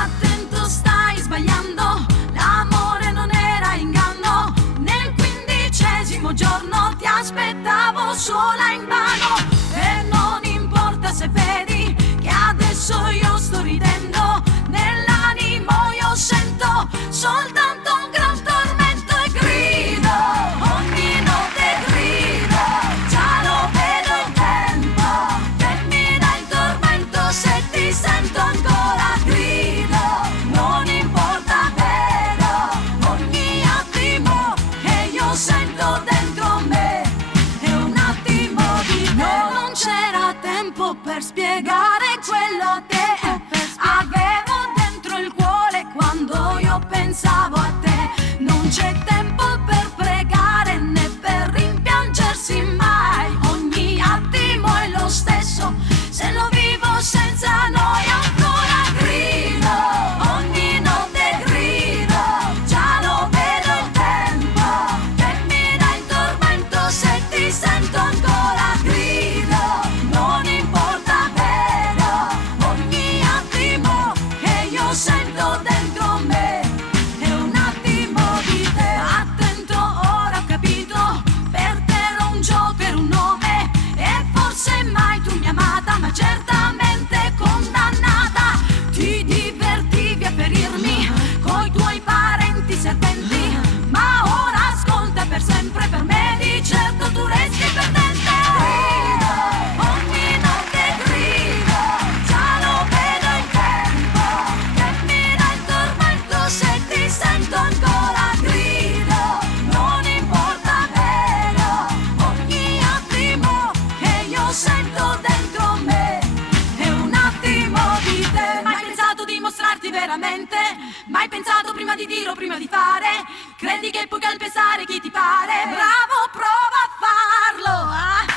Attento, stai sbagliando, l'amore non era inganno. Nel 15° giorno ti aspettavo sola invano. E non importa se vedi che adesso io sto ridendo, nell'animo io sento soltanto un gran tormento e grido, ogni notte grido, già lo vedo il tempo che mi dà il tormento se ti sento ancora. Grido, non importa vero, ogni attimo che io sento dentro me è un attimo di me. Non c'era tempo per spiegare quello che avevo dentro il cuore quando io pensavo a te. Non c'è tempo per pregare né per rimpiangersi mai. Ogni attimo è lo stesso se lo vivo senza noi ancora. Grido, ogni notte grido, già lo vedo il tempo che mi dà il tormento se ti sento ancora. Grido, non importa vero, ogni attimo che io sento dentro me è un attimo di te. Attento, ora ho capito, per te era un gioco, era un nome, e forse mai tu mi hai amata, ma certamente condannata. Ti divertivi a ferirmi coi tuoi parenti serpenti, ma ora ascolta, per sempre per me di certo tu resti perdente. Grido, ogni notte grido, già lo vedo il tempo che mi dà il tormento se ti sento ancora. Grido, non importa vero, ogni attimo che io sento dentro me è un attimo di te. Mai pensato di mostrarti veramente? Mai pensato prima di dire o prima di fare? Credi che puoi calpestare chi ti pare? Bravo, prova a farlo,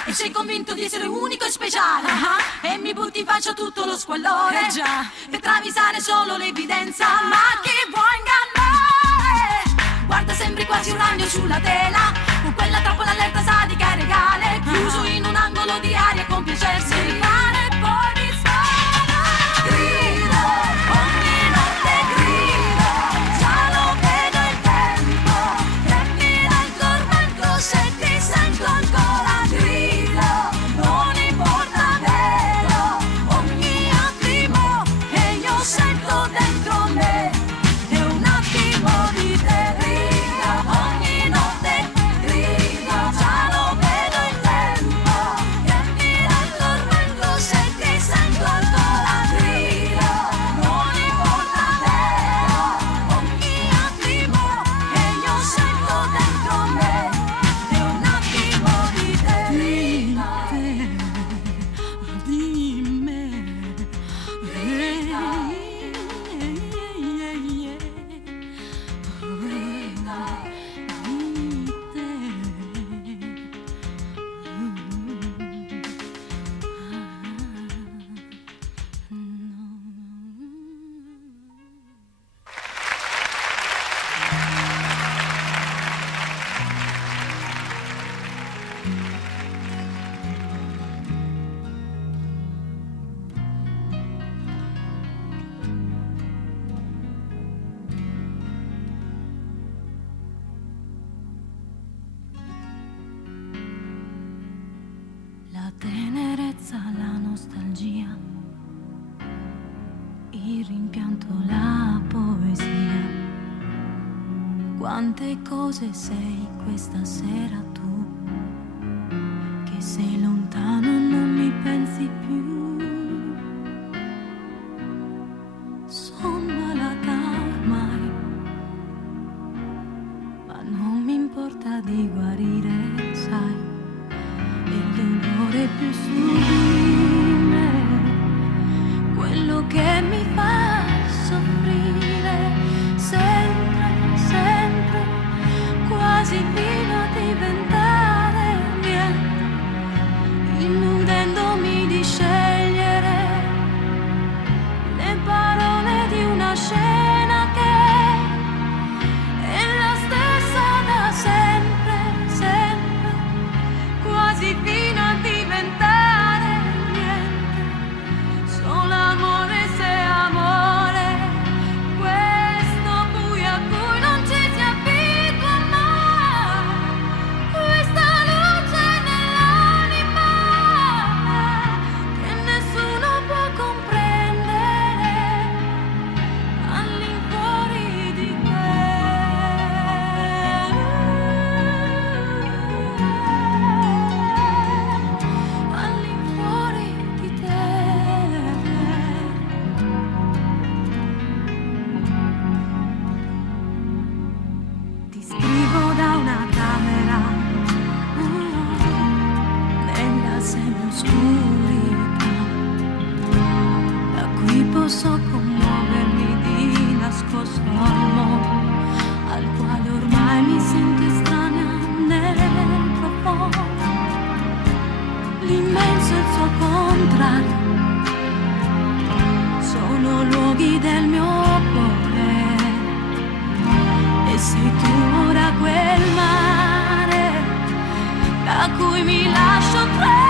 e sei convinto di essere unico e speciale, e mi butti in faccia tutto lo squallore, già, per travisare solo l'evidenza. Ma chi vuoi ingannare? Guarda, sembri quasi un ragno sulla tela, con quella trappola allerta sadica e regale, chiuso in un angolo di aria con piacersi e rifare e poi disfare. Grido, ogni notte grido, già lo vedo il tempo che mi dà il tormento se ti sento ancora. Grido, non importa vero, ogni attimo che io sento dentro me è un attimo di te. Grido, ogni notte grido, già lo vedo il tempo che mi dà il tormento se ti sento ancora. Grido, non importa vero, ogni attimo che io sento dentro me è un attimo di te. Di me, la tenerezza, la nostalgia, il rimpianto, la poesia. Quante cose sei questa sera tu, che sei lontano, non mi pensi più. Son malata ormai, ma non mi importa di guarire, sai. Il dolore più sublime, quello che mi fa soffrire sempre, sempre, quasi fino a diventare so commuovermi di nascosto al mondo, al quale ormai mi sento estranea nel profondo. L'immenso e il suo contrario sono luoghi del mio cuore, e sei tu ora quel mare da cui mi lascio trarre.